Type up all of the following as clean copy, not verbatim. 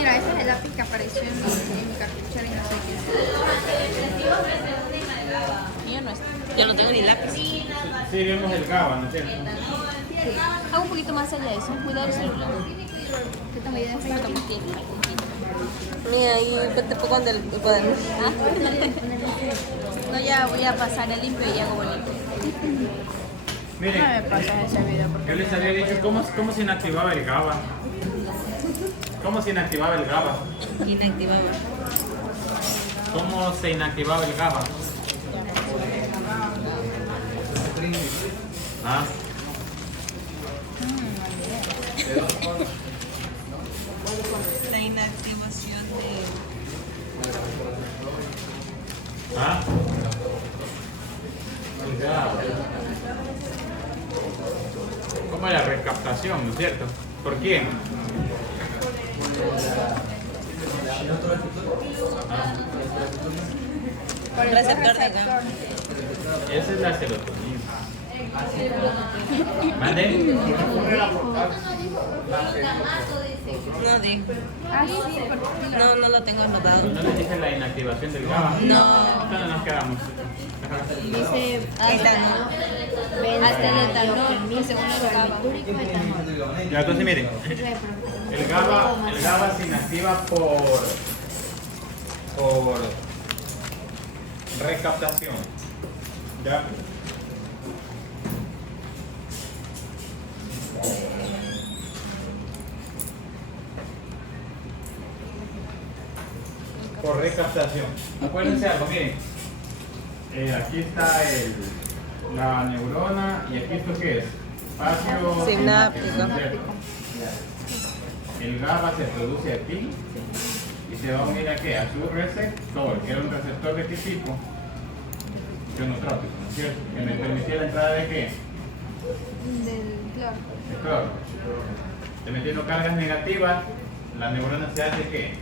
Mira, ese es el lápiz que apareció en mi cartuchera y no sé qué es. Mío no es. Yo no tengo ni lápiz. Sí, vemos el GABA, ¿no es cierto? Hago un poquito más allá de eso. Cuidado el celular. Que también es efecto. Mira, ahí te pongo el cuaderno. No, ya voy a pasar el limpio y hago bonito. Miren, No me pasas ese video yo porque les había dicho cómo se inactivaba el GABA. ¿Cómo se inactivaba el GABA? Inactivado. ¿Cómo se inactivaba el GABA? ¿Ah? La inactivación de... ¿Ah? El GABA. ¿Cómo es la recaptación, no es cierto? ¿Por quién? por el Receptor de receptor. Esa es la serotonina. ¿Mande? No digo. Ah, sí, porque No, no lo tengo anotado. ¿No les dije la inactivación del GABA? No. Entonces nos quedamos. dice Etanol. hasta el etanol, que según lo graba. Ya, entonces miren, el GABA se inactiva por recaptación. ¿Ya? Por recaptación. Acuérdense algo, miren. Aquí está la neurona y aquí esto qué es. Espacio Sináptico. ¿cierto? El GABA se produce aquí y se va a unir a qué? A su receptor, que era un receptor de qué tipo? Ionotrópico, ¿no es cierto? Que me permitía la entrada de qué? Del cloro. De cloro. De metiendo cargas negativas, la neurona se hace qué?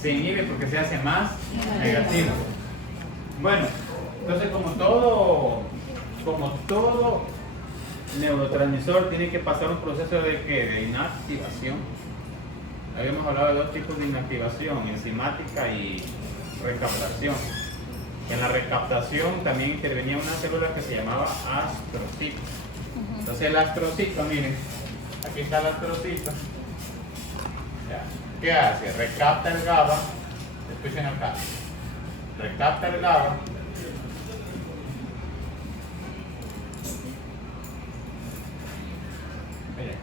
Se inhibe porque se hace más negativo. Bueno, entonces como todo neurotransmisor tiene que pasar un proceso de ¿qué? De inactivación. Habíamos hablado de dos tipos de inactivación, enzimática y recaptación. En la recaptación también intervenía una célula que se llamaba astrocito. Entonces el astrocito, miren, aquí está el astrocito. Ya. ¿Qué hace? Recapta el GABA, escuchen acá, recapta el GABA, miren,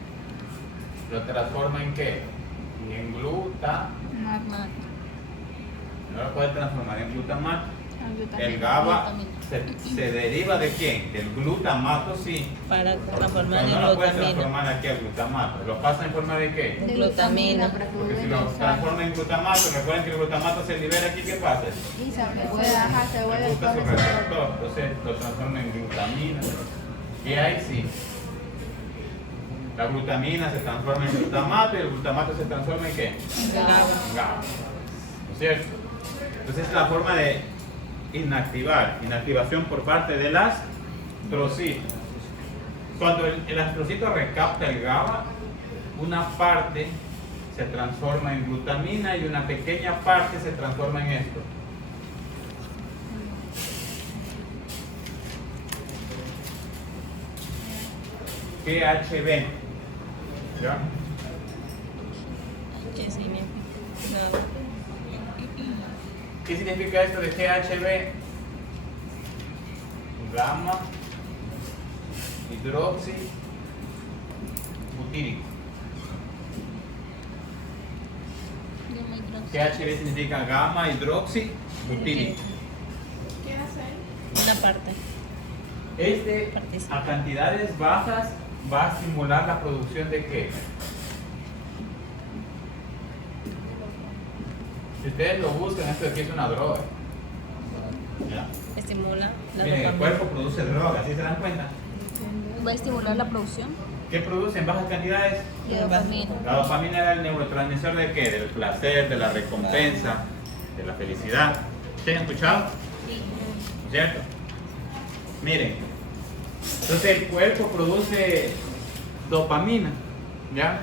lo transforma en ¿qué? En glutamato. No lo puede transformar en glutamato. El GABA se deriva de quién? Del glutamato, sí. Para transformar Pero en no lo puede glutamina. transformar aquí al glutamato. Lo pasa en forma de qué? De Glutamina. Porque si lo transforma en glutamato, recuerden que el glutamato se libera aquí, ¿qué pasa? Y se vuelve Gusta su el receptor, entonces lo transforma en glutamina. Y ahí sí. La glutamina se transforma en glutamato y el glutamato se transforma en ¿qué? En GABA. ¿No es cierto? Entonces es la forma de inactivación por parte de las astrocitos. Cuando el astrocito recapta el GABA, una parte se transforma en glutamina y una pequeña parte se transforma en esto. GHB. ¿Ya? ¿Qué significa? ¿Qué significa esto de GHB? Gamma hidroxibutírico. GHB significa gamma hidroxibutírico. Una parte. Este a cantidades bajas va a estimular la producción de qué? Si ustedes lo buscan, esto de aquí es una droga. ¿Ya? Estimula la Miren, el dopamina. cuerpo produce droga, ¿sí se dan cuenta? Va a estimular la producción ¿Qué produce en bajas cantidades? de dopamina. La dopamina era el neurotransmisor de qué? Del placer, de la recompensa, de la felicidad. ¿Ustedes han escuchado? Sí. ¿Cierto? Miren, entonces el cuerpo produce dopamina, ¿ya?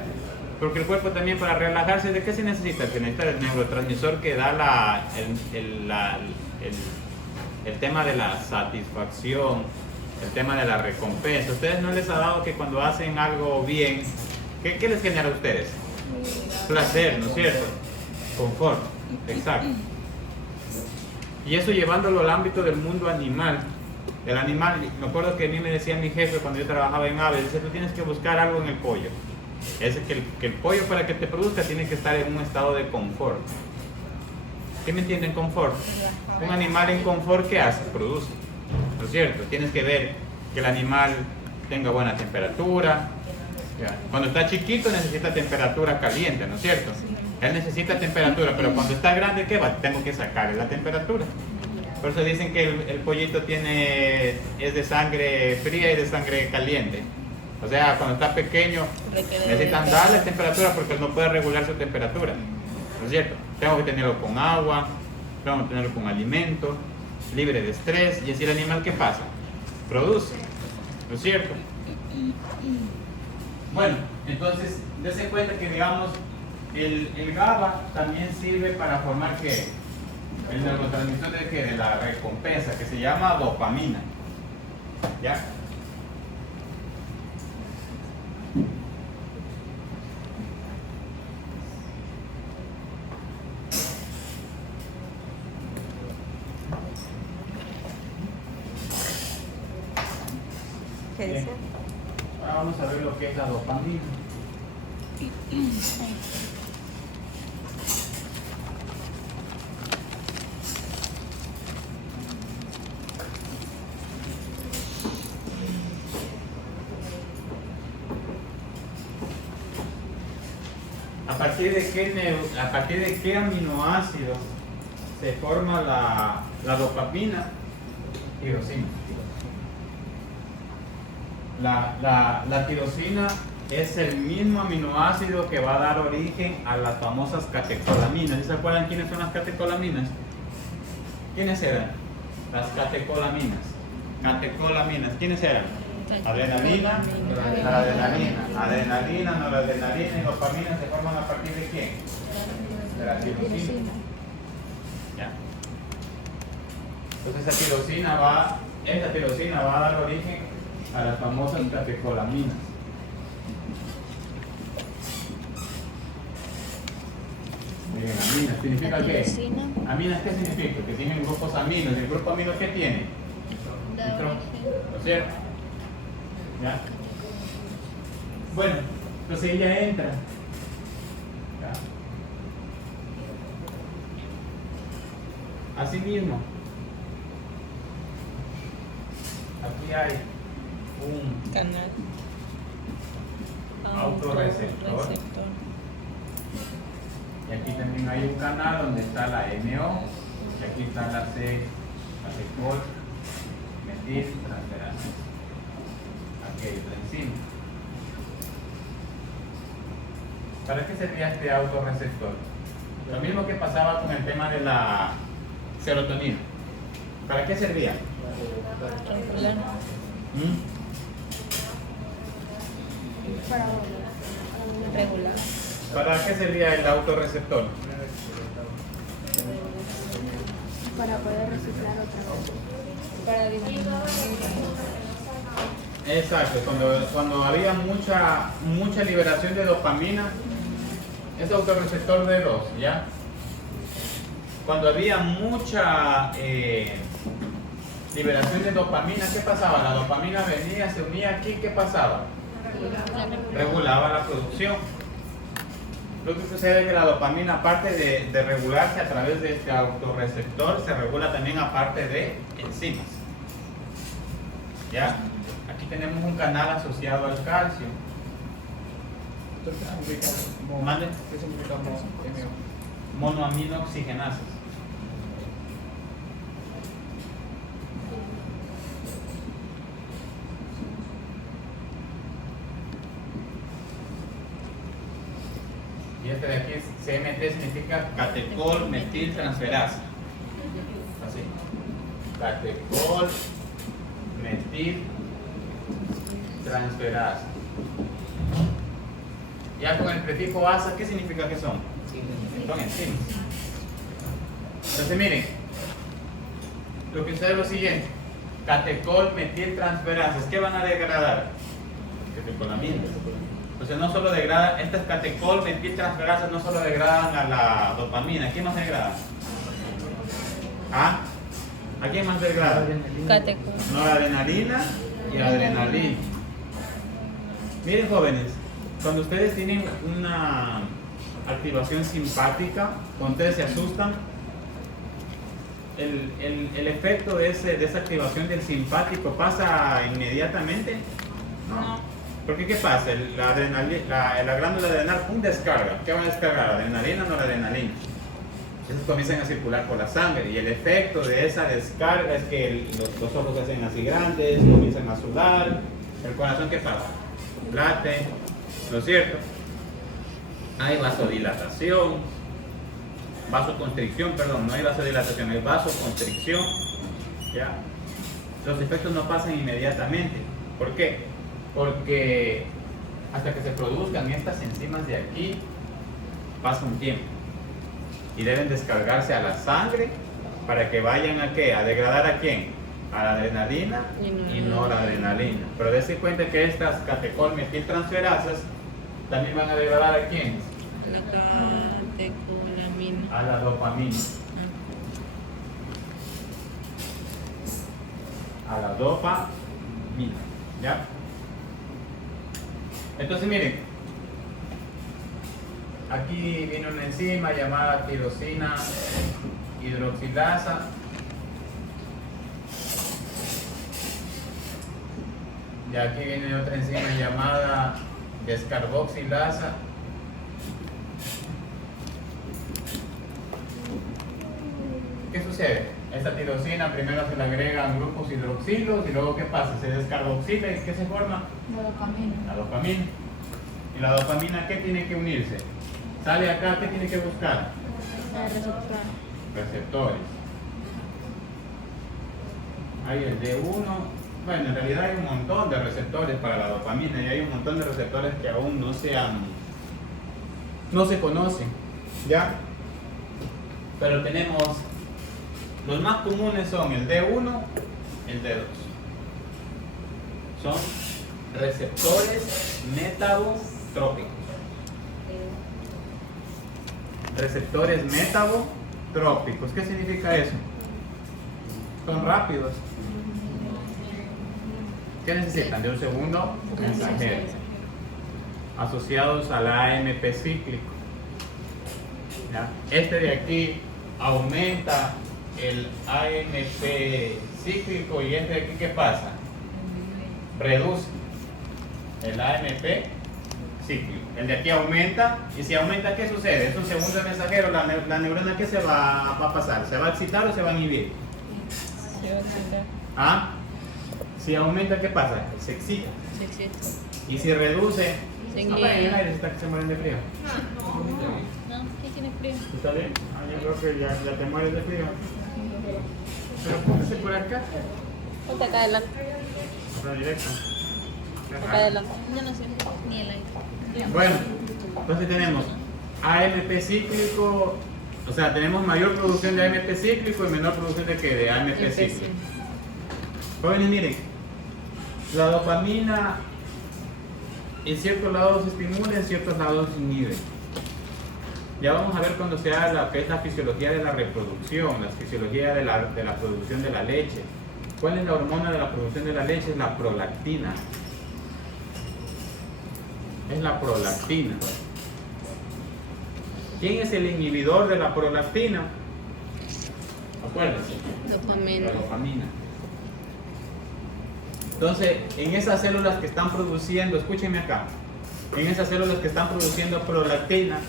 Porque el cuerpo también para relajarse, ¿de qué se necesita? Se necesita el neurotransmisor que da el tema de la satisfacción, el tema de la recompensa. ¿A ustedes no les ha dado que cuando hacen algo bien, qué les genera a ustedes? Placer, ¿no es cierto? Confort, exacto. Y eso llevándolo al ámbito del mundo animal. El animal, me acuerdo que a mí me decía mi jefe cuando yo trabajaba en aves, dice, tú tienes que buscar algo en el pollo. Es que el pollo para que te produzca tiene que estar en un estado de confort. ¿Qué me entienden confort? Un animal en confort, ¿qué hace? Produce. ¿No es cierto? Tienes que ver que el animal tenga buena temperatura. ¿Ya? Cuando está chiquito necesita temperatura caliente, ¿no es cierto? Él necesita temperatura, pero cuando está grande, ¿qué va? Tengo que sacarle la temperatura. Por eso dicen que el pollito es de sangre fría y de sangre caliente. O sea, cuando está pequeño necesitan darle temperatura porque él no puede regular su temperatura. ¿No es cierto? Tengo que tenerlo con agua, tengo que tenerlo con alimento, libre de estrés. Y así el animal, ¿qué pasa? Produce. ¿No es cierto? Bueno, entonces, dése cuenta que, digamos, el GABA también sirve para formar, ¿qué? El neurotransmisor de, ¿qué? De la recompensa, que se llama dopamina. ¿Ya? ¿Qué dice? Ahora vamos a ver lo que es la dopamina. ¿A partir de qué aminoácidos se forma la dopamina? Tirosina. La tirosina es el mismo aminoácido que va a dar origen a las famosas catecolaminas. ¿Sí se acuerdan quiénes son las catecolaminas? ¿Quiénes eran? Las catecolaminas. Catecolaminas. ¿Quiénes eran? Adrenalina, noradrenalina y dopamina se forman a partir de quién? De la tirosina. ¿Ya? Entonces esa tirosina va a dar origen a las famosas catecolaminas. Miren, aminas, ¿significa qué? Aminas, ¿qué significa? Que tienen grupos aminos. ¿El grupo amino qué tiene? Nitrón. ¿No es cierto? ¿Ya? Bueno, entonces ella entra. ¿Ya? Asimismo, aquí hay un Canal. autorreceptor. Y aquí también hay un canal donde está la MO. Y aquí está la acetol metil transferasa. Aquí hay otra enzima. ¿Para qué servía este autorreceptor? Lo mismo que pasaba con el tema de la serotonina. ¿Para qué servía? Regular. ¿Para qué servía el autorreceptor? Para poder reciclar otra vez. Exacto, cuando había mucha liberación de dopamina, es autorreceptor D2, ¿ya? Cuando había mucha liberación de dopamina, ¿qué pasaba? La dopamina venía, se unía aquí, ¿qué pasaba? Regulaba la producción. Lo que sucede es que la dopamina, aparte de regularse a través de este autorreceptor, se regula también aparte de enzimas. ¿Ya? Aquí tenemos un canal asociado al calcio. ¿Mande? ¿Qué significa monoamino oxigenasas? Y este de aquí, CMT, significa catecol metil transferasa. Así. Catecol metil transferasa. Ya con el prefijo asa, ¿qué significa que son? Son enzimas. Entonces miren, lo que sucede es lo siguiente. Catecol metiltransferases, ¿qué van a degradar? Catecolaminas. Entonces no solo degrada, estas catecol metiltransferases no solo degradan a la dopamina, ¿quién más degrada? ¿Ah? ¿A quién más degrada? Catecol. Noradrenalina y adrenalina. Miren jóvenes, cuando ustedes tienen una activación simpática, cuando ustedes se asustan, el efecto de esa activación del simpático pasa inmediatamente. No. Porque ¿qué pasa? La glándula adrenal descarga. ¿Qué va a descargar? ¿Adrenalina o noradrenalina? Entonces comienzan a circular por la sangre y el efecto de esa descarga es que los ojos se hacen así grandes, comienzan a sudar, el corazón ¿qué pasa? Late, ¿no es cierto? Hay vasodilatación, vasoconstricción, perdón, no hay vasodilatación, hay vasoconstricción, ¿ya? Los efectos no pasan inmediatamente. ¿Por qué? Porque hasta que se produzcan estas enzimas de aquí, pasa un tiempo. Y deben descargarse a la sangre para que vayan a ¿qué? ¿A degradar a quién? A la adrenalina y noradrenalina. Pero dense cuenta que estas catecol metiltransferasas también van a degradar a quién? La catecolamina. A la dopamina. A la dopamina. ¿Ya? Entonces miren, aquí viene una enzima llamada tirosina hidroxilasa. Y aquí viene otra enzima llamada descarboxilasa. ¿Qué sucede? Esta tirosina primero se le agregan grupos hidroxilos y luego ¿qué pasa? Se descarboxila y ¿qué se forma? La dopamina. La dopamina. ¿Y la dopamina qué tiene que unirse? Sale acá, ¿qué tiene que buscar? Receptores. Hay el D1. Bueno, en realidad hay un montón de receptores para la dopamina y hay un montón de receptores que aún no se conocen, ¿ya? Pero tenemos, los más comunes son el D1, el D2. Son receptores metabotrópicos. Receptores metabotrópicos. ¿Qué significa eso? Son rápidos. ¿Qué necesitan? De un segundo mensajero. Asociados al AMP cíclico. ¿Ya? Este de aquí aumenta el AMP cíclico y este de aquí ¿qué pasa? Reduce el AMP cíclico. El de aquí aumenta y si aumenta ¿qué sucede? Es un segundo mensajero. La neurona ¿qué se va a pasar? ¿Se va a excitar o se va a inhibir? Se va a excitar. ¿Ah? Si aumenta, ¿qué pasa? Se excita. Se excita. Y si reduce, Se en el inhibe. aire está que se mueren de frío. No, ¿qué tiene frío? ¿Está bien? Yo creo que ya te mueres de frío. Pero póngase por acá. Ponte acá adelante. Está directo. Acá adelante. Yo no sé. Ni el aire. Bueno, entonces tenemos AMP cíclico, o sea, tenemos mayor producción de AMP cíclico y menor producción de ¿qué? De AMP cíclico. Jóvenes, miren, la dopamina en ciertos lados estimula, en ciertos lados inhibe. Ya vamos a ver cuando se haga lo que es la fisiología de la reproducción, la fisiología de la producción de la leche. ¿Cuál es la hormona de la producción de la leche? Es la prolactina. Es la prolactina. ¿Quién es el inhibidor de la prolactina? Acuérdense. Dopamina. La dopamina. Entonces, en esas células que están produciendo, escúchenme acá, en esas células que están produciendo prolactina,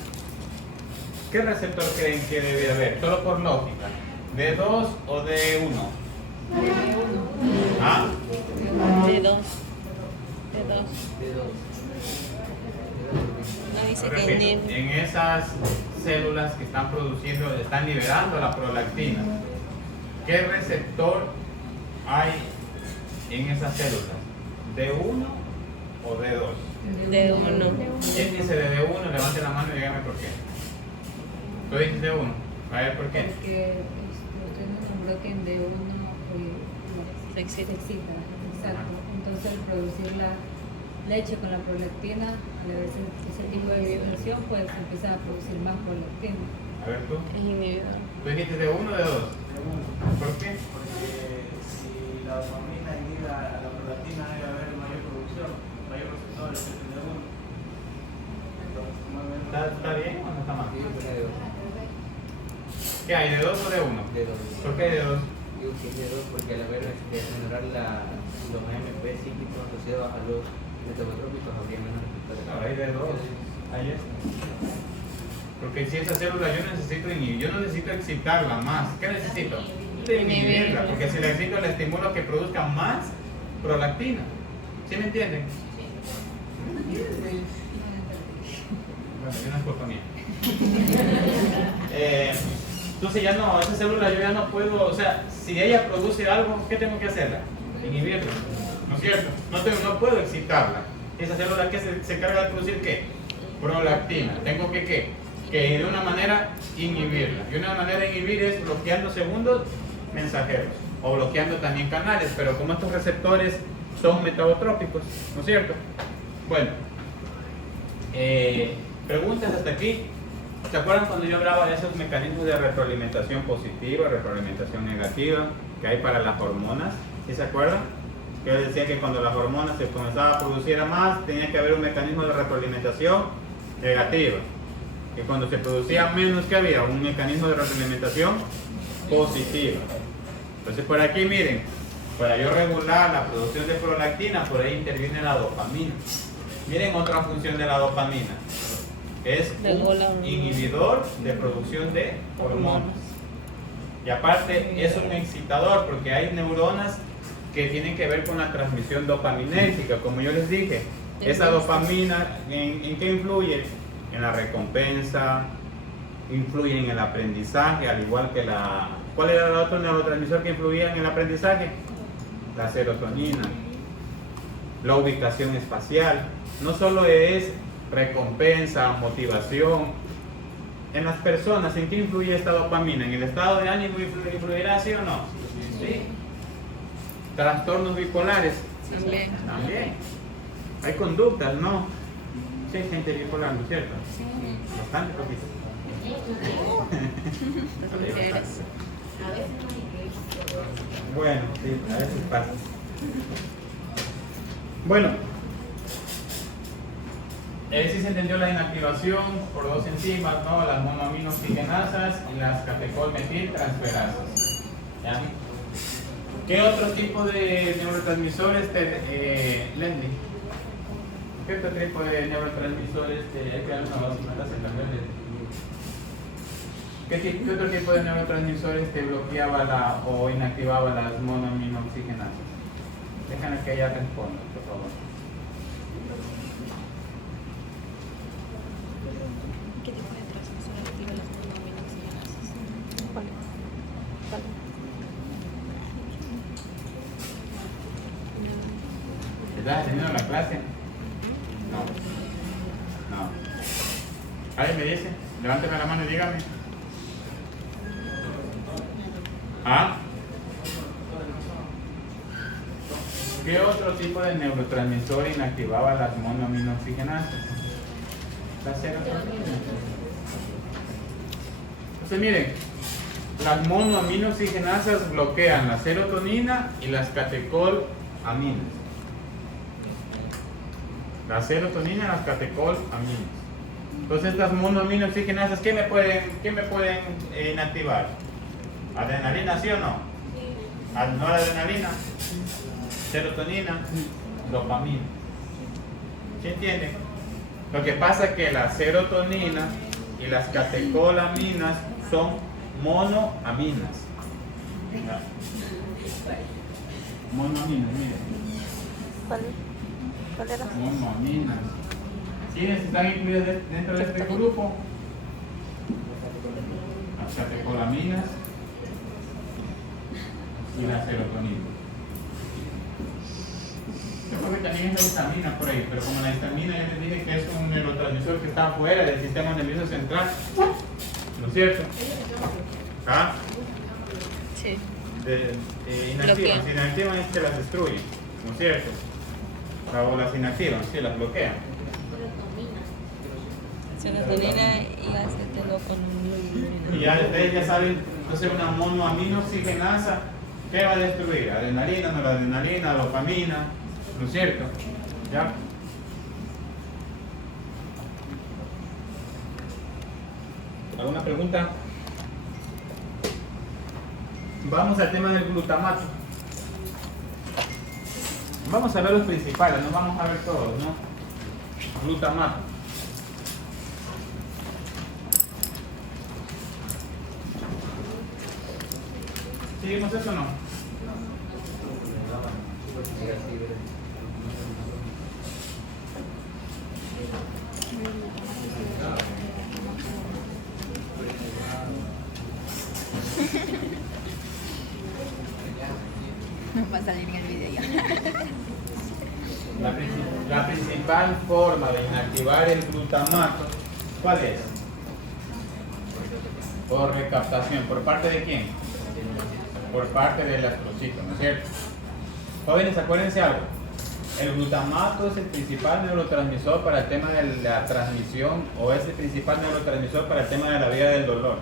¿qué receptor creen que debe haber? Solo por lógica, ¿D2 o D1? ¿Ah? D2. No dice que Repito, en esas células que están produciendo, están liberando la prolactina, ¿qué receptor hay en esas células? ¿D1 o D2? D1. ¿Quién dice de D1? Levante la mano y dígame por qué. ¿Tú dices D1? A ver, ¿por qué? Porque usted nos nombró que en D1 Se excita. exacto. Entonces al producir la leche con la prolactina, al haber ese tipo de excitación, pues se empieza a producir más prolactina. A ver tú. Es inhibidor. ¿Tú dijiste D1 o D2? ¿Por qué? Porque si la dopamina inhibe a la prolactina debe haber mayor producción, mayor receptores de D1. Entonces, ¿Está bien o no está mal? Sí, pues, ¿Qué hay? ¿D2 o D1? D2. ¿Por qué D2? Digo que es D2 porque al haber generar los AMP psíquicos asociados a los metabotrópicos habría menos receptores. Ahora hay D2. Ahí está. Porque si esa célula yo necesito inhibir, yo no necesito excitarla más. ¿Qué necesito? Inhibirla, porque si la excito la estimulo a que produzca más prolactina. ¿Sí me entienden? Bueno, yo no es culpa mía. Entonces ya no, esa célula yo ya no puedo, o sea, si ella produce algo, ¿qué tengo que hacerla? Inhibirla, ¿no es cierto? No puedo excitarla. Esa célula que se encarga de producir ¿qué? Prolactina. Tengo que ¿qué? Que de una manera inhibirla. Y una manera de inhibir es bloqueando segundos mensajeros o bloqueando también canales, pero como estos receptores son metabotrópicos, ¿no es cierto? Bueno, preguntas hasta aquí. ¿Se acuerdan cuando yo hablaba de esos mecanismos de retroalimentación positiva, retroalimentación negativa que hay para las hormonas? ¿Sí se acuerdan? Que yo decía que cuando las hormonas se comenzaban a producir a más, tenía que haber un mecanismo de retroalimentación negativa. Y cuando se producía menos, ¿qué había? Un mecanismo de retroalimentación positiva. Entonces por aquí miren, para yo regular la producción de prolactina, por ahí interviene la dopamina. Miren otra función de la dopamina. Es un inhibidor de producción de hormonas. Y aparte es un excitador porque hay neuronas que tienen que ver con la transmisión dopaminérgica. Como yo les dije, esa dopamina, ¿en qué influye? En la recompensa, influye en el aprendizaje, al igual que la... ¿Cuál era el otro neurotransmisor que influía en el aprendizaje? La serotonina. La ubicación espacial. No solo es recompensa, motivación. En las personas, ¿en qué influye esta dopamina? ¿En el estado de ánimo influirá, sí o no? Sí. Trastornos bipolares. También. Hay conductas, ¿no? Sí, hay gente bipolar, ¿no es cierto? Sí. Bastante poquito. Bueno, sí, a veces pasa. Bueno, sí se entendió la inactivación por dos enzimas, ¿no? Las monoaminoxigenasas y las catecolmetiltransferasas. ¿Ya? ¿Qué otro tipo de neurotransmisores Lenny? ¿Qué otro tipo de neurotransmisores hay que dar una base en ¿Qué otro tipo de neurotransmisores te bloqueaba o inactivaba las monoaminoxigenasas? Déjame que ella responda, por favor. ¿Qué tipo de transmisor activa las monoaminoxigenasas? ¿Cuál? ¿Estás teniendo la clase? No. ¿Alguien me dice? Levánteme la mano y dígame. ¿Ah? ¿Qué otro tipo de neurotransmisor inactivaba las monoaminoxigenasas? La serotonina. Entonces miren, las monoaminoxigenasas bloquean la serotonina y las catecolaminas. La serotonina y las catecolaminas. Entonces estas monoaminoxigenasas, ¿qué me pueden inactivar? ¿Adrenalina, sí o no? ¿No la adrenalina? Serotonina, dopamina. ¿Sí entienden? Lo que pasa es que la serotonina y las catecolaminas son monoaminas. Monoaminas, miren. ¿Cuál era? Monoaminas. ¿Quiénes están incluidas dentro de este grupo? Las catecolaminas y la serotonina. Yo creo que también es la histamina por ahí, pero como la histamina ya les dije que es un neurotransmisor que está fuera del sistema nervioso central, ¿no es cierto? ¿Ah? Sí. Inactivan. Bloquea. Si inactivan es que las destruyen, ¿no es cierto? O las inactivan, sí, las bloquean. Serotonina y acetilcolina. Y ya ustedes ya saben, entonces una monoaminoxigenasa, ¿qué va a destruir? Adrenalina, noradrenalina, dopamina, ¿no es cierto? ¿Ya? ¿Alguna pregunta? Vamos al tema del glutamato. Vamos a ver los principales, no vamos a ver todos, ¿no? Glutamato. ¿Seguimos eso o no? No va a salir en el video ya. La principal forma de inactivar el glutamato, ¿cuál es? Por recaptación. ¿Por parte de quién? Por parte del astrocito, ¿no es cierto? Jóvenes, acuérdense algo. El glutamato es el principal neurotransmisor para el tema de la transmisión, o es el principal neurotransmisor para el tema de la vía del dolor.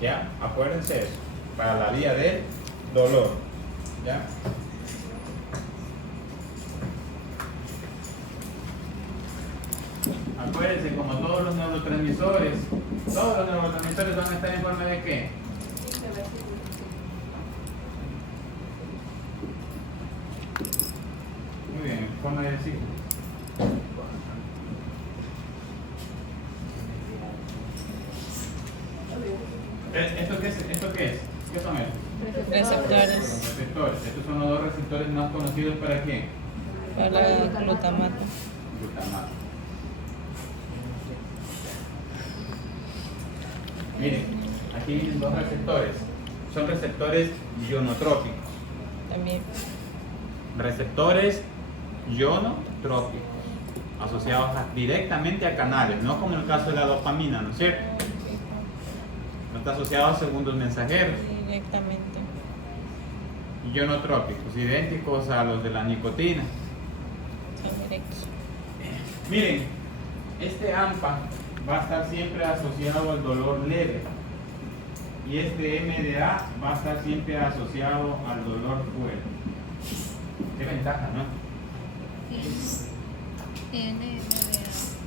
¿Ya? Acuérdense eso. Para la vía del dolor. ¿Ya? Acuérdense, como todos los neurotransmisores van a estar en forma de ¿qué? Muy bien, forma de decir. ¿Esto qué es? ¿Qué son estos? Receptores Receptores. Estos son los dos receptores más conocidos para quién. para el glutamato. Glutamato. Miren, aquí vienen dos receptores. Son receptores ionotrópicos. También. Receptores ionotrópicos, asociados directamente a canales, no como en el caso de la dopamina, ¿no es cierto? No está asociado a segundos mensajeros. Directamente. Ionotrópicos, idénticos a los de la nicotina. Son directos. Miren, este AMPA va a estar siempre asociado al dolor leve y este MDA va a estar siempre asociado al dolor fuerte. Qué ventaja, ¿no?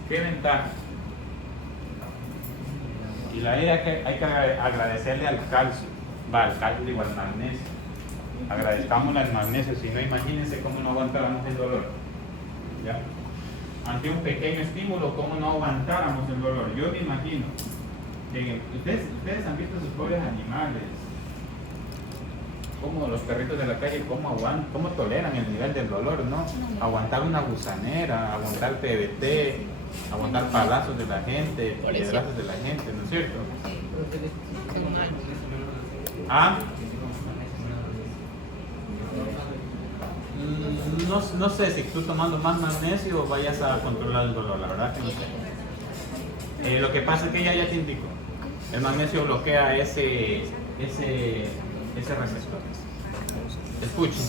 Qué ventaja. Y la idea es que hay que agradecerle al calcio, al calcio digo al magnesio. Agradezcámosle al magnesio, si no imagínense cómo no aguantáramos el dolor. ¿Ya? Ante un pequeño estímulo, cómo no aguantáramos el dolor. Yo me imagino que ustedes han visto sus pobres animales, como los perritos de la calle, cómo toleran el nivel del dolor, ¿no? Aguantar una gusanera, aguantar PBT, aguantar palazos de la gente, piedrazos de la gente, ¿no es cierto? ¿Ah? No sé si tú tomando más magnesio vayas a controlar el dolor, la verdad que no sé. Lo que pasa es que ella ya te indicó. El magnesio bloquea ese receptor. Escuchen.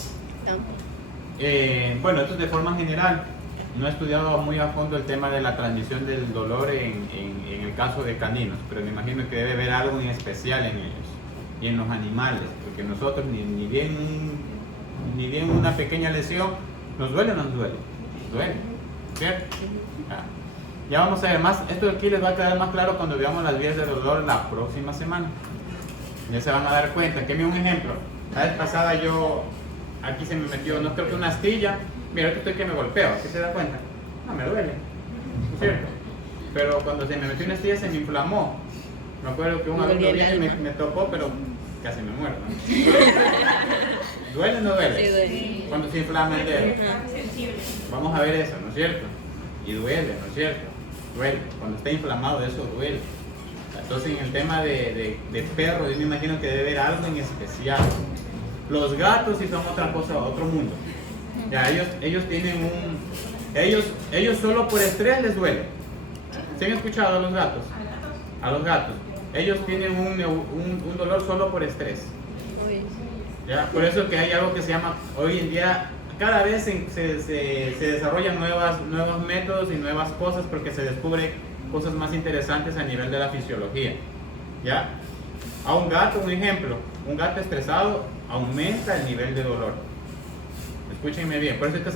Bueno, esto es de forma general. No he estudiado muy a fondo el tema de la transmisión del dolor en el caso de caninos, pero me imagino que debe haber algo en especial en ellos y en los animales, porque nosotros ni bien una pequeña lesión, ¿nos duele o no nos duele? Duele, ¿cierto? Ya vamos a ver más, esto de aquí les va a quedar más claro cuando veamos las vías del dolor la próxima semana. Ya se van a dar cuenta. Que me un ejemplo. La vez pasada aquí se me metió, no creo que una astilla. Mira, ahorita estoy que me golpeo, ¿sí se da cuenta? No me duele, ¿cierto? Pero cuando se me metió una astilla se me inflamó. Me acuerdo que un alumno vino y me tocó, pero casi me muero, ¿no? ¿Duele o no duele? Sí, duele. Cuando se inflama el dedo. Vamos a ver eso, ¿no es cierto? Y duele, ¿no es cierto? Duele. Cuando está inflamado eso duele. Entonces en el tema de perros yo me imagino que debe haber algo en especial. Los gatos sí son otra cosa, otro mundo. Ya, ellos tienen ellos solo por estrés les duele. ¿Se han escuchado a los gatos? A los gatos. Ellos tienen un dolor solo por estrés. Ya, por eso que hay algo que se llama, hoy en día, cada vez se desarrollan nuevos métodos y nuevas cosas porque se descubre cosas más interesantes a nivel de la fisiología. ¿Ya? A un gato, un ejemplo, un gato estresado aumenta el nivel de dolor. Escúchenme bien, por eso es que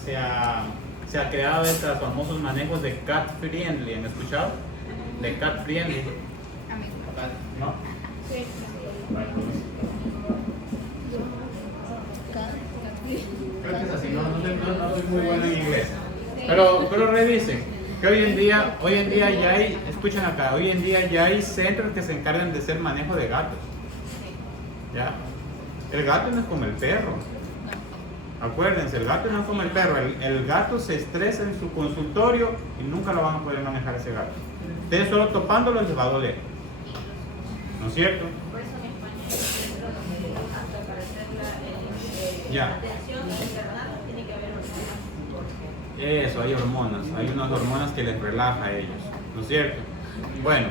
se ha creado estos famosos manejos de cat friendly. ¿Han escuchado? De cat friendly. ¿No? Sí. Creo que es así, no soy muy bueno en inglés. Pero revisen, que hoy en día ya hay, escuchen acá, hoy en día ya hay centros que se encargan de hacer manejo de gatos. ¿Ya? El gato no es como el perro. Acuérdense, el gato no es como el perro. El gato se estresa en su consultorio y nunca lo van a poder manejar ese gato. Ustedes solo topándolo les va a doler. ¿No es cierto? Por eso en España, hasta para hacer Ya. la atención internada, tiene que haber hormonas. Eso, hay hormonas. Hay unas hormonas que les relaja a ellos. ¿No es cierto? Bueno,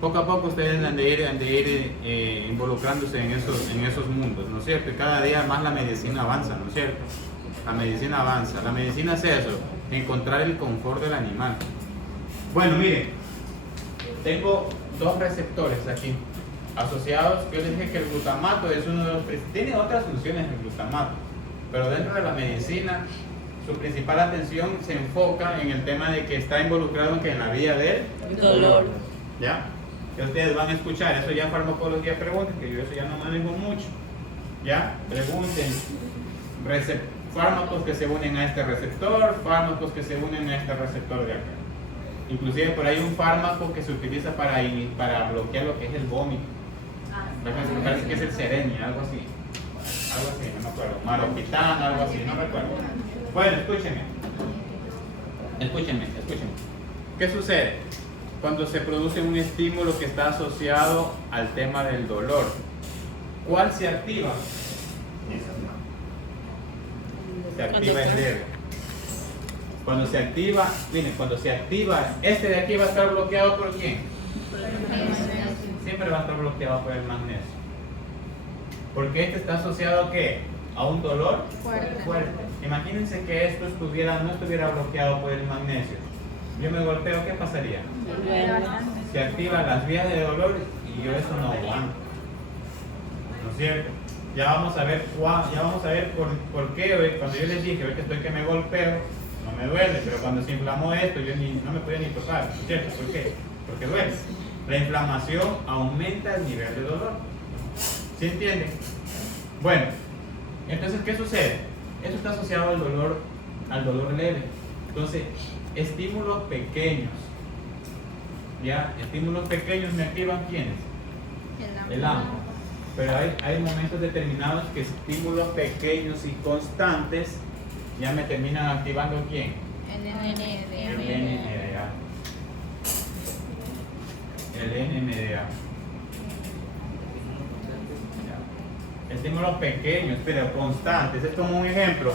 poco a poco ustedes han de ir involucrándose en esos mundos, ¿no es cierto? Y cada día más la medicina avanza, ¿no es cierto? La medicina avanza. La medicina es eso, encontrar el confort del animal. Bueno, miren, tengo dos receptores aquí asociados. Yo les dije que el glutamato es uno de los... Tiene otras funciones el glutamato, pero dentro de la medicina su principal atención se enfoca en el tema de que está involucrado en la vía del dolor. ¿Ya? Que ustedes van a escuchar, eso ya farmacología pregunten, que yo eso ya no manejo mucho. ¿Ya? Pregunten fármacos que se unen a este receptor, fármacos que se unen a este receptor de acá. Inclusive por ahí un fármaco que se utiliza para bloquear lo que es el vómito. Me parece que es el Serenia, algo así, no me acuerdo. Maropitán, algo así, no recuerdo. Bueno, escúchenme. ¿Qué sucede cuando se produce un estímulo que está asociado al tema del dolor? ¿Cuál se activa? Se activa el dedo. Cuando se activa, miren, este de aquí va a estar bloqueado por ¿quién? Siempre va a estar bloqueado por el magnesio. Porque este está asociado ¿a qué? A un dolor fuerte. Imagínense que esto no estuviera bloqueado por el magnesio. Yo me golpeo, ¿qué pasaría? Se activan las vías de dolor y yo eso no aguanto. ¿No es cierto? Ya vamos a ver por qué. Cuando yo les dije que me golpeo, no me duele, pero cuando se inflamó esto, yo no me podía ni tocar. ¿No es cierto? ¿Por qué? Porque duele. La inflamación aumenta el nivel de dolor. ¿Sí entienden? Bueno, entonces, ¿qué sucede? Esto está asociado al dolor leve. Entonces, estímulos pequeños. ¿Ya? Estímulos pequeños me activan ¿quiénes? El AMPA. Pero hay momentos determinados que estímulos pequeños y constantes ya me terminan activando ¿quién? El NMDA. El NMDA. Estímulos pequeños, pero constantes. Es como un ejemplo.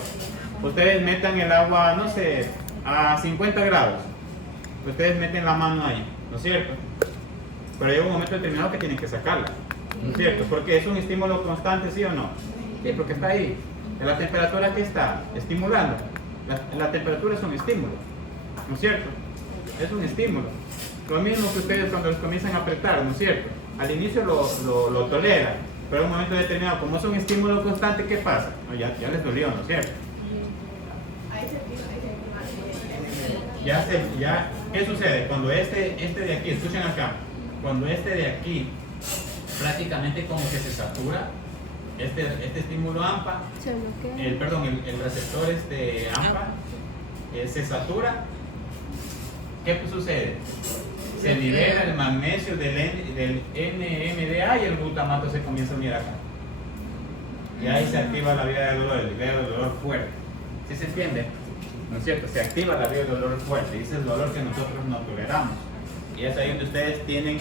Ustedes metan el agua, no sé, a 50 grados. Ustedes meten la mano ahí, ¿no es cierto? Pero hay un momento determinado que tienen que sacarla, ¿no es cierto? Porque es un estímulo constante, ¿sí o no? Sí, porque está ahí. La temperatura que está estimulando. La temperatura es un estímulo, ¿no es cierto? Es un estímulo. Lo mismo que ustedes cuando los comienzan a apretar, ¿no es cierto? Al inicio lo toleran, pero en un momento determinado, como es un estímulo constante, ¿qué pasa? No, ya les dolió, ¿no es cierto? ¿Qué sucede? Cuando este de aquí, escuchen acá, cuando este de aquí prácticamente como que se satura, este estímulo AMPA, el receptor AMPA se satura, ¿qué sucede? Se libera el magnesio del NMDA y el glutamato se comienza a unir acá. Y ahí se activa la vía del dolor, el vía del dolor fuerte. ¿Sí se entiende? ¿No es cierto? Se activa la vía del dolor fuerte y ese es el dolor que nosotros no toleramos. Y es ahí donde ustedes tienen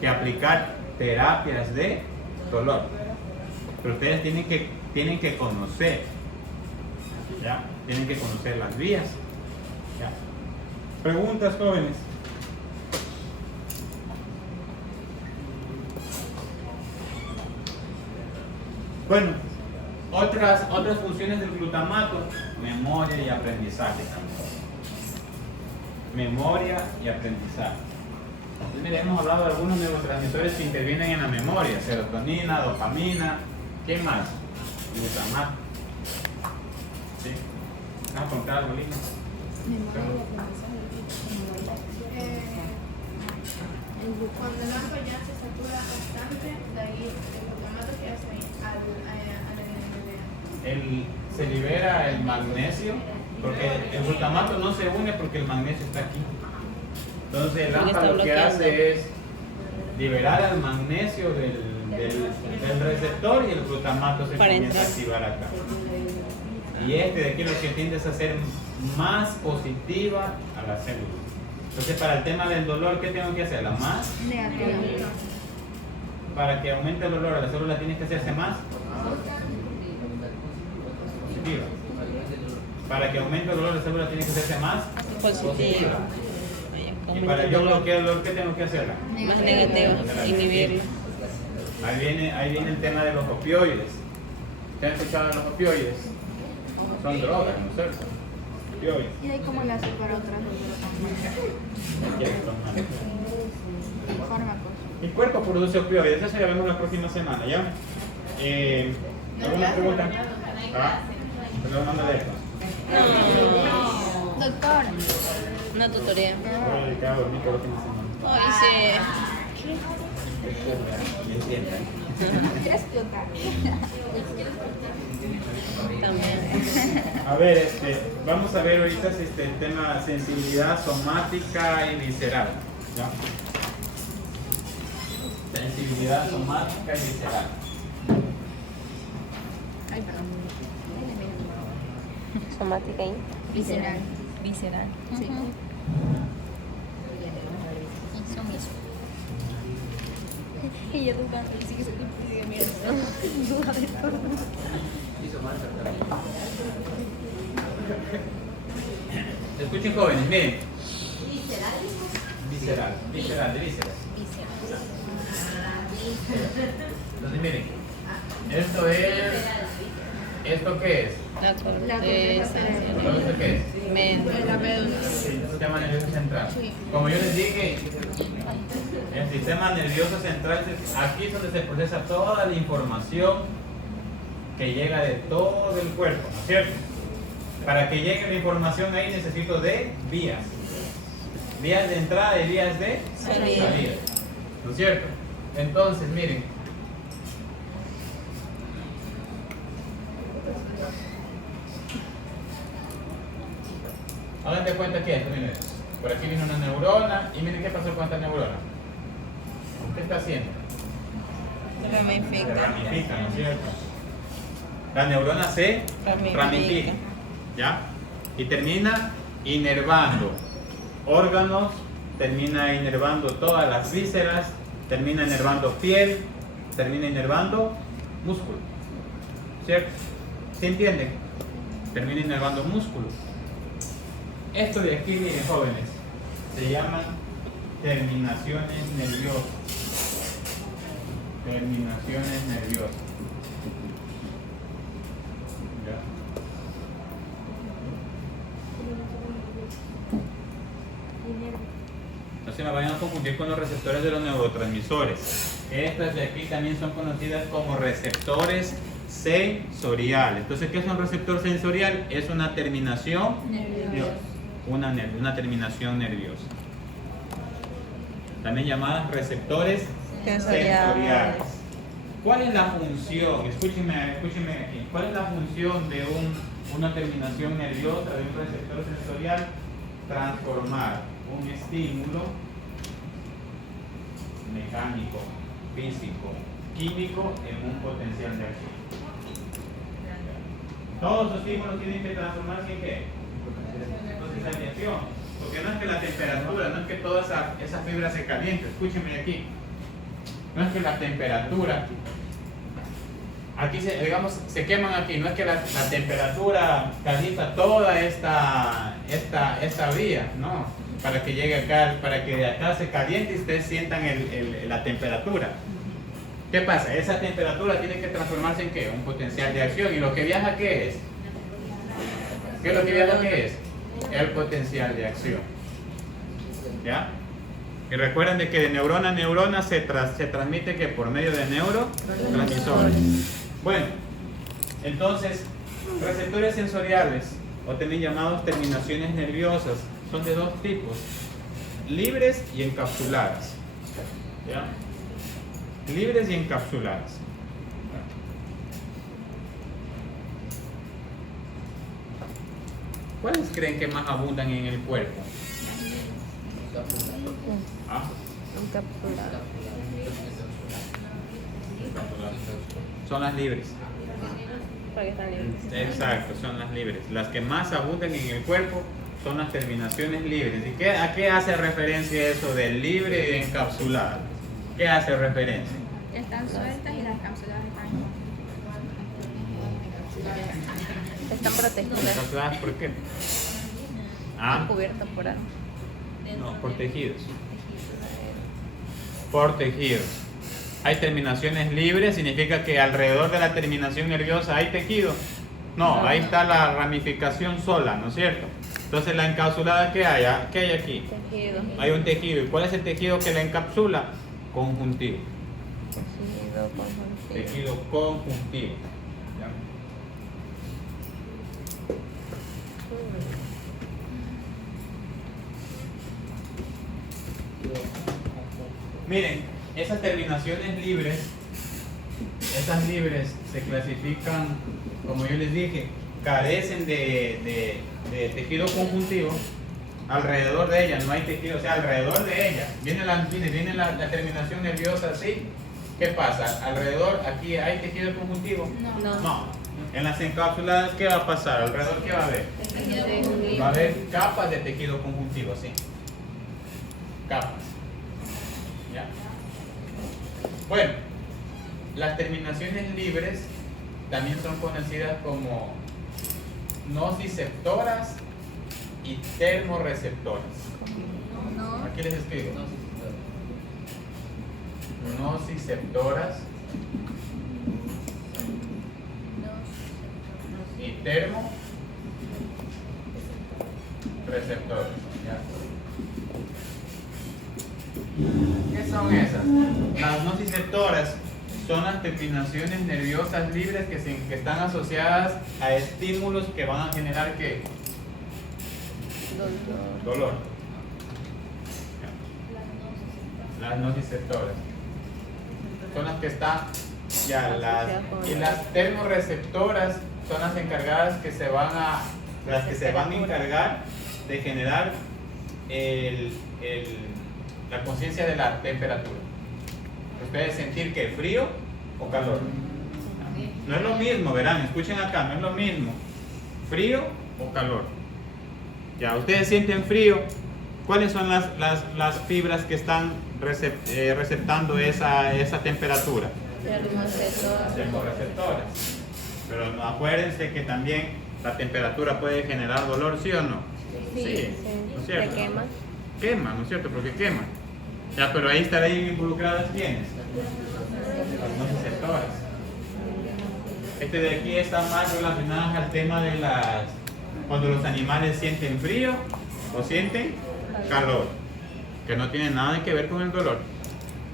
que aplicar terapias de dolor. Pero ustedes tienen que conocer ¿Ya? Tienen que conocer las vías. ¿Ya? Preguntas, jóvenes. Bueno, otras funciones del glutamato, memoria y aprendizaje también. Memoria y aprendizaje. Entonces, mira, hemos hablado de algunos neurotransmisores que intervienen en la memoria: serotonina, dopamina, ¿qué más? Glutamato. ¿Sí? ¿Vas a contar algo, Lina? Cuando el agua ya se satura bastante, de ahí el glutamato que hace a la Se libera el magnesio, porque el glutamato no se une porque el magnesio está aquí. Entonces el Porque AMPA está lo que bloqueando. hace es liberar el magnesio del receptor y el glutamato se Para comienza a entrar. activar acá. Y de aquí lo que tiende es a hacer más positiva a la célula. Entonces para el tema del dolor, ¿qué tengo que hacerla? Más. negativa. Para que aumente el dolor a la célula tienes que hacerse más positiva. Para que aumente el dolor a la célula tiene que hacerse más Positivo. Y para yo bloquear el dolor, ¿qué tengo que hacerla? Más negativo, inhibirlo. Ahí viene el tema de los opioides. ¿Ustedes han escuchado de los opioides? Son drogas, ¿no es cierto? Opioides. ¿Y de ahí cómo le hace para otras ¿Quiénes son más? fármacos? El cuerpo produce opioides, eso ya vemos la próxima semana, ¿ya? ¿Alguna pregunta? Perdón, manda de esto. Doctor. Una tutoría. Voy a dedicar a dormir por la próxima semana. Ay, Me entiendan. Quiero explotar. sí. También. A ver, vamos a ver ahorita el tema sensibilidad somática y visceral. ¿Ya? Sensibilidad somática y visceral. Ay, perdón. Somática y Visceral. visceral. Sí. Eso mismo. Y yo dudando, y sigue mierda. Duda de todo. Hizo mal tratamiento. Escuchen, jóvenes, miren. Visceral, visceral, de vísceras. Entonces, miren, ¿esto qué es? La corteza. ¿Esto qué es? Médula. El sistema nervioso central. Como yo les dije, el sistema nervioso central, aquí es donde se procesa toda la información que llega de todo el cuerpo, ¿no es cierto? Para que llegue la información ahí necesito de vías. Vías de entrada y vías de Salida. salida. ¿No es cierto? Entonces, miren. Hagan de cuenta que esto, miren. Por aquí viene una neurona y miren qué pasó con esta neurona. ¿Qué está haciendo? Se Ramifica. ramifica, ¿no es cierto? La neurona se ramifica, ¿ya? Y termina inervando órganos, termina inervando todas las vísceras, termina inervando piel, termina inervando músculo, ¿cierto? ¿Se entiende? Termina inervando músculo. Esto de aquí, miren, jóvenes, se llaman terminaciones nerviosas. Terminaciones nerviosas. ¿Ya? No se me vayan a confundir con los receptores de los neurotransmisores. Estas de aquí también son conocidas como receptores sensoriales. Entonces, ¿qué es un receptor sensorial? Es una terminación nerviosa. Una terminación nerviosa. También llamadas receptores sensoriales. ¿Cuál es la función? Escúchenme aquí. ¿Cuál es la función de una terminación nerviosa, de un receptor sensorial? Transformar un estímulo mecánico, físico, químico en un potencial de acción. Todos los estímulos tienen que transformarse en ¿qué? Potencial de acción. Porque no es que la temperatura, no es que toda esa fibra se caliente. Escúchenme aquí. No es que la temperatura aquí se queman aquí, no es que la temperatura calienta toda esta vía, no, para que llegue acá, para que de acá se caliente y ustedes sientan la temperatura. ¿Qué pasa? Esa temperatura tiene que transformarse en ¿qué? Un potencial de acción. ¿Y lo que viaja qué es? ¿Qué es lo que viaja qué es? El potencial de acción. ¿Ya? Y recuerden de que de neurona a neurona se transmite que por medio de neurotransmisores. Bueno, entonces, receptores sensoriales, o también llamados terminaciones nerviosas, son de dos tipos: libres y encapsuladas. ¿Ya? Libres y encapsuladas. ¿Cuáles creen que más abundan en el cuerpo? ¿Ah? Encapsulado. Son las libres. Porque están libres. Exacto, son las libres. Las que más abundan en el cuerpo son las terminaciones libres. ¿Y a qué hace referencia eso de libre y encapsulada? ¿Qué hace referencia? Están sueltas y las cápsulas Están protegidas. ¿Encapsuladas por qué? Están cubiertas por algo. No, por tejidos. Por tejidos. Hay terminaciones libres, significa que alrededor de la terminación nerviosa hay tejido. No, ahí está la ramificación sola, ¿no es cierto? Entonces la encapsulada, ¿qué hay? ¿Qué hay aquí? Tejido. Hay un tejido. ¿Y cuál es el tejido que la encapsula? Conjuntivo. Tejido conjuntivo. Tejido conjuntivo. ¿Ya? Miren, esas terminaciones libres, esas libres se clasifican, como yo les dije, carecen de tejido conjuntivo. Alrededor de ella no hay tejido, o sea, alrededor de ella viene la terminación nerviosa así. ¿Qué pasa? Alrededor, aquí hay tejido conjuntivo. No. En las encapsuladas, ¿qué va a pasar? Alrededor, ¿qué va a haber? Va a haber capas de tejido conjuntivo, sí. Capas. ¿Ya? Bueno, las terminaciones libres también son conocidas como nociceptoras y termorreceptoras. Aquí les escribo. Nociceptoras y termorreceptoras. ¿Qué son esas? Las nociceptoras son las terminaciones nerviosas libres que están asociadas a estímulos que van a generar ¿qué? Dolor. Las nociceptoras son las que están y las termorreceptoras son las encargadas las que se van a encargar de generar la conciencia de la temperatura. Ustedes sentir que frío o calor. No es lo mismo, verán, escuchen acá, no es lo mismo frío o calor. Ya, ustedes sienten frío. ¿Cuáles son las fibras que están receptando esa temperatura? Las termorreceptoras. Pero no, acuérdense que también la temperatura puede generar dolor, ¿sí o no? Sí. ¿No es cierto? Se quema. Quema, ¿no es cierto? Porque quema. Ya, pero ahí estarán involucradas ¿quiénes? Las nociceptoras. Este de aquí está más relacionado al tema de cuando los animales sienten frío o sienten calor, que no tiene nada que ver con el dolor.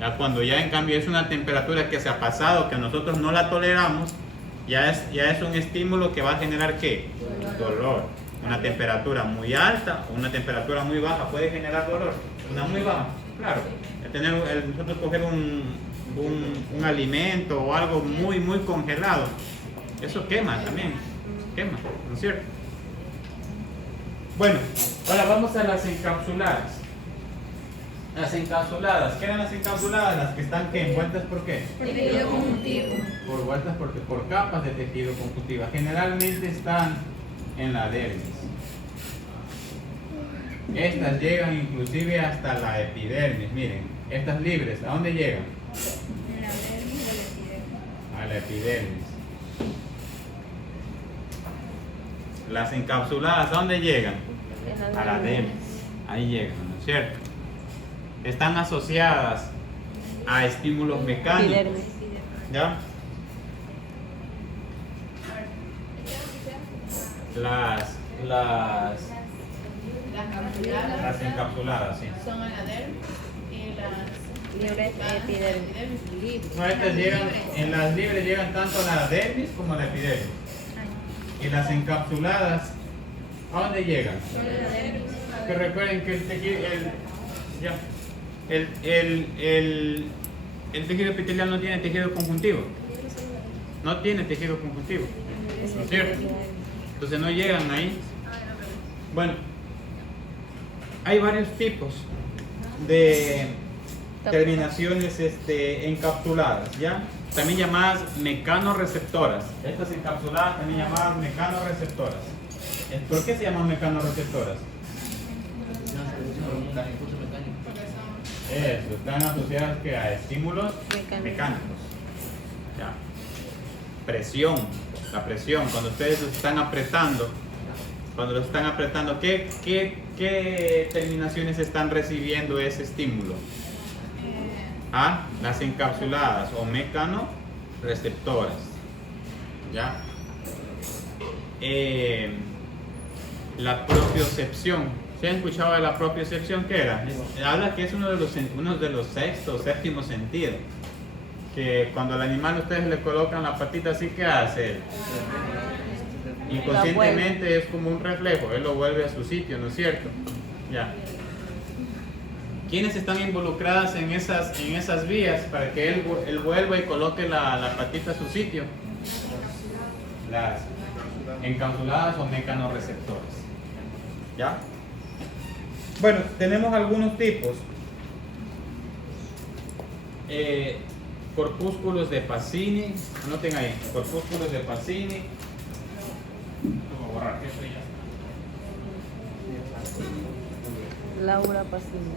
Ya cuando ya en cambio es una temperatura que se ha pasado, que nosotros no la toleramos, ya es un estímulo que va a generar ¿qué? Dolor. Una temperatura muy alta o una temperatura muy baja puede generar dolor. Una muy baja, claro. Nosotros coger un alimento o algo muy congelado, eso quema también, quema, ¿no es cierto? Bueno, ahora vamos a las encapsuladas. Las encapsuladas, ¿qué eran las encapsuladas? Las que están ¿qué? ¿Envueltas por qué? Tejido conjuntivo. Envueltas por capas de tejido conjuntiva. Generalmente están en la dermis. Estas llegan inclusive hasta la epidermis. Miren, estas libres, ¿a dónde llegan? En la dermis de la epidermis. A la epidermis. Las encapsuladas, ¿a dónde llegan? A la dermis. Ahí llegan, ¿no es cierto? Están asociadas a estímulos mecánicos. Epidermis. ¿Ya? Las Las encapsuladas, sí. son en la dermis y las Libre epidermis. No, estas llegan, en las libres llegan tanto a la dermis como a la epidermis. Y las encapsuladas, ¿a dónde llegan? Que recuerden que el tejido, el tejido epitelial no tiene tejido conjuntivo. No tiene tejido conjuntivo. ¿No es cierto? Entonces no llegan ahí. Bueno, hay varios tipos de terminaciones encapsuladas, ¿ya? También llamadas mecanorreceptoras. Estas encapsuladas también llamadas mecanorreceptoras. ¿Por qué se llaman mecanorreceptoras? Eso, están asociadas que a estímulos mecánicos. ¿Ya? Presión, la presión, cuando ustedes los están apretando, ¿qué terminaciones están recibiendo ese estímulo? Las encapsuladas o mecanorreceptoras. ¿Ya? La propiocepción. ¿Se han escuchado de la propiocepción? ¿Qué era? Habla que es uno de los sexto o séptimo sentidos. Que cuando al animal ustedes le colocan la patita así, ¿qué hace? Inconscientemente es como un reflejo, él lo vuelve a su sitio, ¿no es cierto? Ya. ¿Quiénes están involucradas en esas vías para que él vuelva y coloque la patita a su sitio? Las encapsuladas o mecanorreceptores. ¿Ya? Bueno, tenemos algunos tipos. Corpúsculos de Pacini, anoten ahí, corpúsculos de Pacini. Voy a borrar esto y ya. Laura Pacini.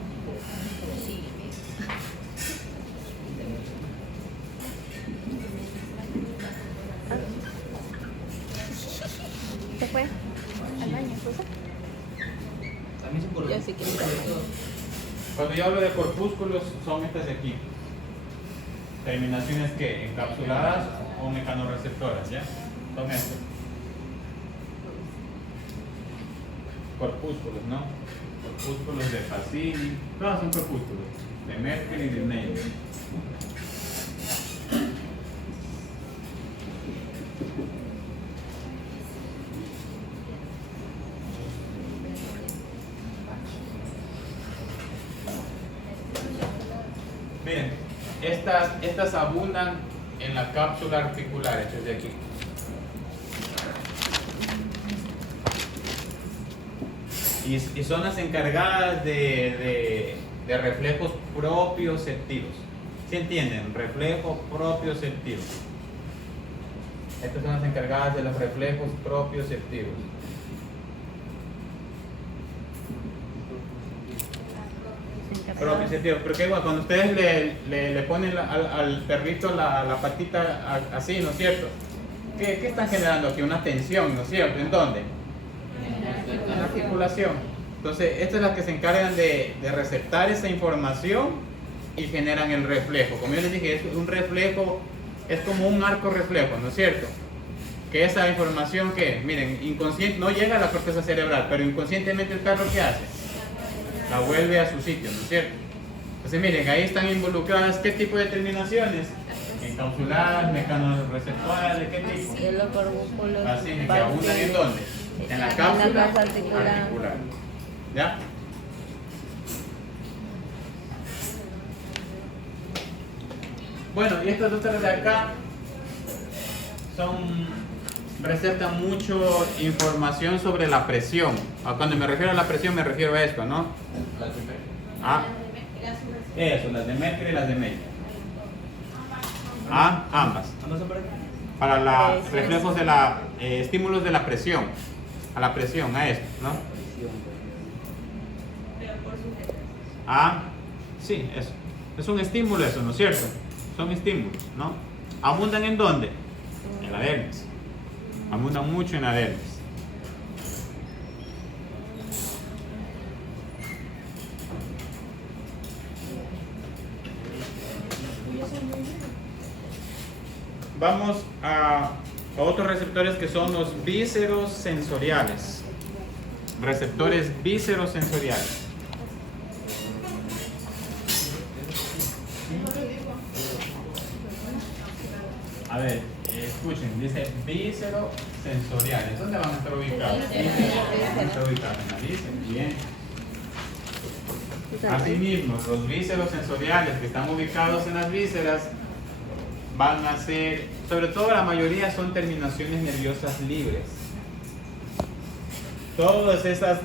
¿Se fue? ¿Al baño? También son por Yo sí quiero. Cuando yo hablo de corpúsculos, son estas de aquí. Terminaciones que encapsuladas o mecanorreceptoras, ¿ya? Son estos. Corpúsculos, ¿no? Corpúsculos de Pacini. Todos son corpúsculos. De Merkel y de Neil. Miren, estas abundan en la cápsula articular, esta es de aquí. Y son las encargadas de reflejos propioceptivos. ¿Sí entienden? Reflejos propioceptivos. Estas son las encargadas de los reflejos propioceptivos. Propioceptivos, porque igual cuando ustedes le ponen al perrito la patita así, ¿no es cierto? ¿Qué están generando aquí? Una tensión, ¿no es cierto? ¿En dónde? En la articulación. Entonces, estas son las que se encargan de receptar esa información y generan el reflejo. Como yo les dije, es un reflejo, es como un arco reflejo, ¿no es cierto? Que esa información que, miren, inconsciente, no llega a la corteza cerebral, pero inconscientemente el perro, ¿qué hace? La vuelve a su sitio, ¿no es cierto? Entonces, miren, ahí están involucradas, ¿qué tipo de terminaciones? Encapsuladas, mecanorreceptoras, ¿de qué tipo? De los corpúsculos. Así, que abundan ¿en dónde? En la cápsula articular. ¿Ya? Bueno, y estas otras de acá receptan mucho información sobre la presión. Cuando me refiero a la presión me refiero a esto, ¿no? Eso, las de Merkel y las de Meyer. Ambas. Para los reflejos de estímulos de la presión. A la presión, a esto, ¿no? Sí, eso. Es un estímulo eso, ¿no es cierto? Son estímulos, ¿no? ¿Abundan en dónde? En la dermis. Abundan mucho en la dermis. Vamos a otros receptores que son los vísceros sensoriales. Receptores vísceros sensoriales. A ver, escuchen, dice vísceros sensoriales. ¿Dónde van a estar ubicados? Van a estar ubicados en la víscera. Bien. Asimismo, los vísceros sensoriales que están ubicados en las vísceras van a ser, sobre todo la mayoría son terminaciones nerviosas libres. Todos esos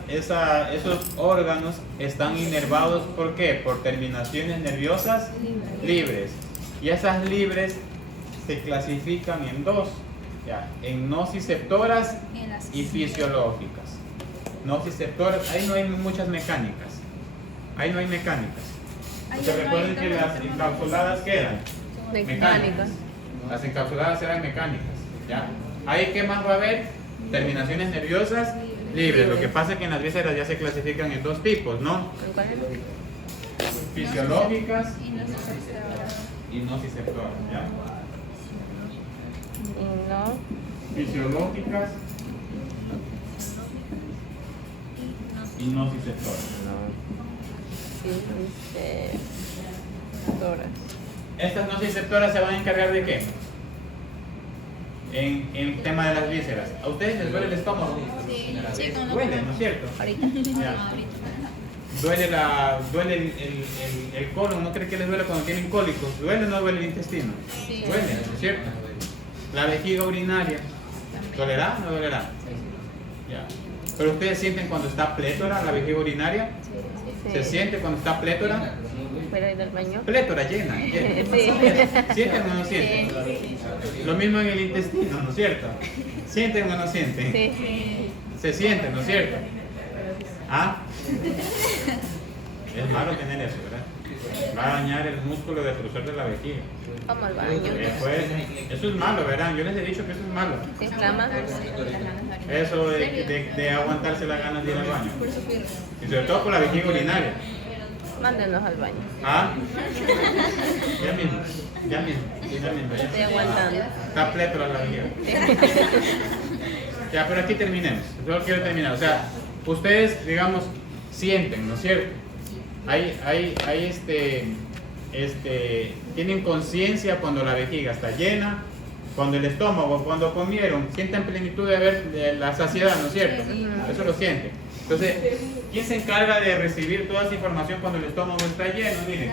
órganos están inervados, ¿por qué? Por terminaciones nerviosas libres. Y esas libres se clasifican en dos, ¿ya? En nociceptoras y fisiológicas. Nociceptoras, ahí no hay muchas mecánicas. Ahí no hay mecánicas. ¿Se recuerden que las encapsuladas quedan? Mecánicas. Las encapsuladas eran mecánicas, ¿ya? Ahí, ¿qué más va a haber? Terminaciones nerviosas libres. Lo que pasa es que en las vísceras ya se clasifican en dos tipos, ¿no? Fisiológicas y nociceptoras, ¿ya? Fisiológicas y nociceptoras. Estas nociceptoras se van a encargar de qué? En el tema de las vísceras. ¿A ustedes les duele el estómago? Sí, Duele, ¿no es cierto? Ahorita. Ya. Duele el colon, ¿no cree que les duele cuando tienen cólicos? ¿Duele o no duele el intestino? Sí. Duele, ¿no es cierto? La vejiga urinaria, ¿dolerá o no dolerá? Ya. ¿Pero ustedes sienten cuando está plétora la vejiga urinaria? ¿Se siente cuando está plétora? ¿Puedo ir al baño? Plétora, llena. Sí. ¿Sienten o no sienten? Lo mismo en el intestino, ¿no es cierto? ¿Sienten o no sienten? Sí. Se sienten, ¿no es cierto? ¿Ah? Es malo tener eso, ¿verdad? Va a dañar el músculo defusor de la vejiga. Vamos al baño. Después, eso es malo, ¿verdad? Yo les he dicho que eso es malo. ¿Se inflama? Eso de aguantarse las ganas de ir al baño. Y sobre todo por la vejiga urinaria. Mándenos al baño. ¿Ah? Ya mismo. Estoy aguantando. Está plétora la vejiga. Ya, pero aquí terminemos. Solo quiero terminar. O sea, ustedes, digamos, sienten, ¿no es cierto? Tienen conciencia cuando la vejiga está llena, cuando el estómago, cuando comieron, sienten plenitud de la saciedad, ¿no es cierto? Eso lo sienten. Entonces, ¿quién se encarga de recibir toda esa información cuando el estómago está lleno? Miren,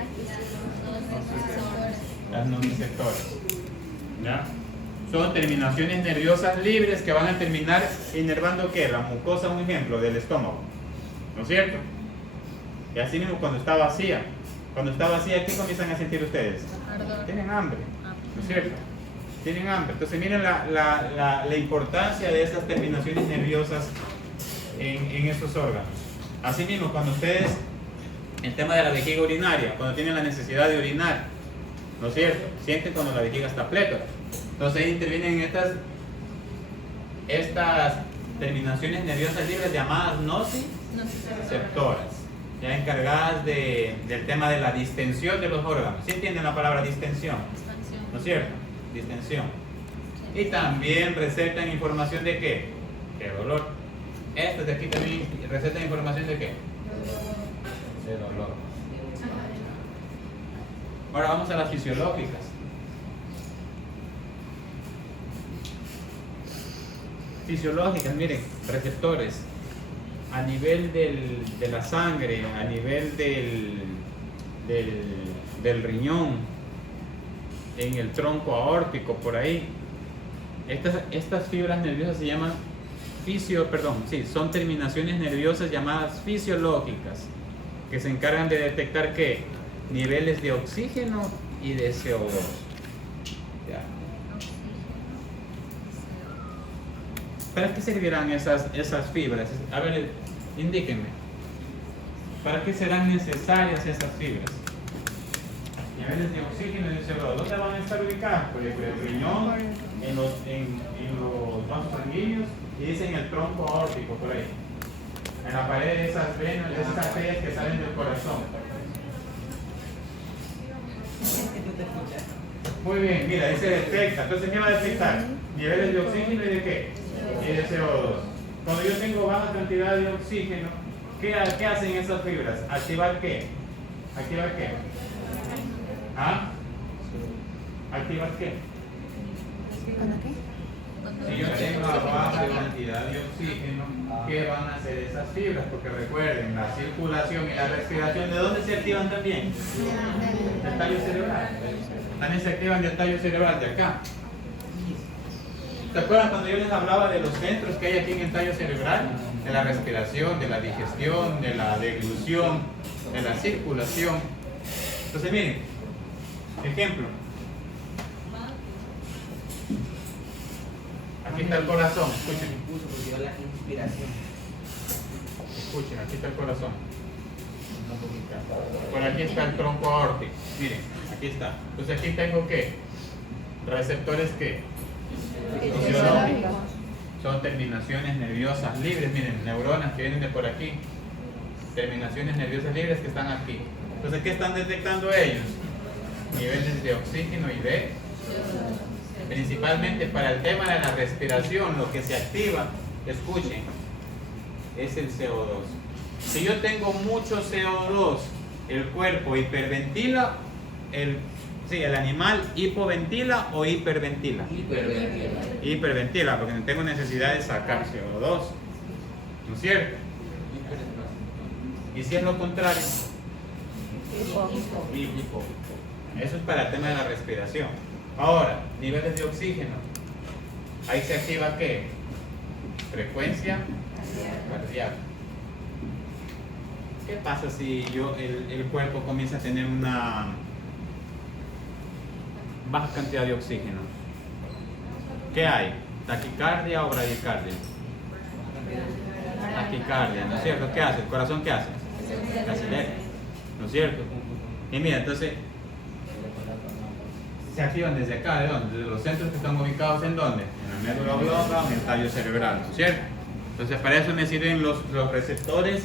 las nociceptoras. ¿Ya? Son terminaciones nerviosas libres que van a terminar inervando, ¿qué? La mucosa, un ejemplo, del estómago, ¿no es cierto? Y así mismo cuando está vacía. Cuando está vacía, ¿qué comienzan a sentir ustedes? Tienen hambre, ¿no es cierto? Tienen hambre. Entonces miren la importancia de estas terminaciones nerviosas en estos órganos. Así mismo, cuando ustedes, el tema de la vejiga urinaria, cuando tienen la necesidad de orinar, ¿no es cierto? Sienten cuando la vejiga está plétora. Entonces ahí intervienen estas terminaciones nerviosas libres llamadas nociceptoras, ya encargadas del tema de la distensión de los órganos. ¿Sí entienden la palabra distensión? ¿No es cierto? Distensión. Y también recetan información de ¿qué? De dolor. Estas de aquí también recetan información de ¿qué? De dolor. Ahora vamos a las fisiológicas. Fisiológicas, miren, receptores a nivel de la sangre, a nivel del riñón, en el tronco aórtico, por ahí. Estas fibras nerviosas se llaman son terminaciones nerviosas llamadas fisiológicas, que se encargan de detectar ¿qué? Niveles de oxígeno y de CO2. ¿Ya? ¿Para qué servirán esas fibras? A ver, indíquenme. ¿Para qué serán necesarias esas fibras? Niveles de oxígeno y de CO2. ¿Dónde van a estar ubicadas? Por el riñón, en los vasos sanguíneos y dice en el tronco aórtico, por ahí. En la pared de esas venas, de esas arterias que salen del corazón. Muy bien, mira, ahí se detecta. Entonces, ¿qué va a detectar? Niveles de oxígeno y de qué? Y de CO2. Cuando yo tengo baja cantidad de oxígeno, ¿qué hacen esas fibras? ¿Activar qué? ¿Activar qué? ¿Ah? ¿Activar qué? ¿Cuándo qué? Si yo tengo baja cantidad de oxígeno, ¿qué van a hacer esas fibras? Porque recuerden, la circulación y la respiración, ¿de dónde se activan también? Del tallo cerebral. También se activan del tallo cerebral de acá. ¿Se acuerdan cuando yo les hablaba de los centros que hay aquí en el tallo cerebral? De la respiración, de la digestión, de la deglución, de la circulación. Entonces miren, ejemplo. Aquí está el corazón, escuchen. Porque yo la inspiración. Escuchen, aquí está el corazón. Por aquí está el tronco aórtico. Miren, aquí está. Entonces aquí tengo ¿qué? Receptores ¿qué? Fisiológicos. Son terminaciones nerviosas libres. Miren, neuronas que vienen de por aquí. Terminaciones nerviosas libres que están aquí. Entonces, ¿qué están detectando ellos? Niveles de oxígeno y de... Principalmente para el tema de la respiración, lo que se activa, escuchen, es el CO2. Si yo tengo mucho CO2, el cuerpo hiperventila, el animal hipoventila o hiperventila. Hiperventila, porque no tengo necesidad de sacar CO2. ¿No es cierto? ¿Y si es lo contrario? Hipo. Eso es para el tema de la respiración. Ahora, niveles de oxígeno. Ahí se activa ¿qué? Frecuencia cardíaca. ¿Qué pasa si el cuerpo comienza a tener una baja cantidad de oxígeno? ¿Qué hay? ¿Taquicardia o bradicardia? Taquicardia, ¿no es cierto? ¿Qué hace? ¿El corazón qué hace? Se acelera, ¿no es cierto? Y mira, entonces se activan desde acá, ¿de dónde? Desde los centros que están ubicados ¿en dónde? En la médula oblonga o en el tallo cerebral, ¿no es cierto? Entonces para eso me sirven los receptores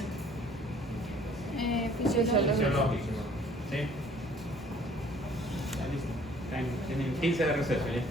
fisiológicos. ¿Sí? Ya listo. Tienen 15 de receso ya.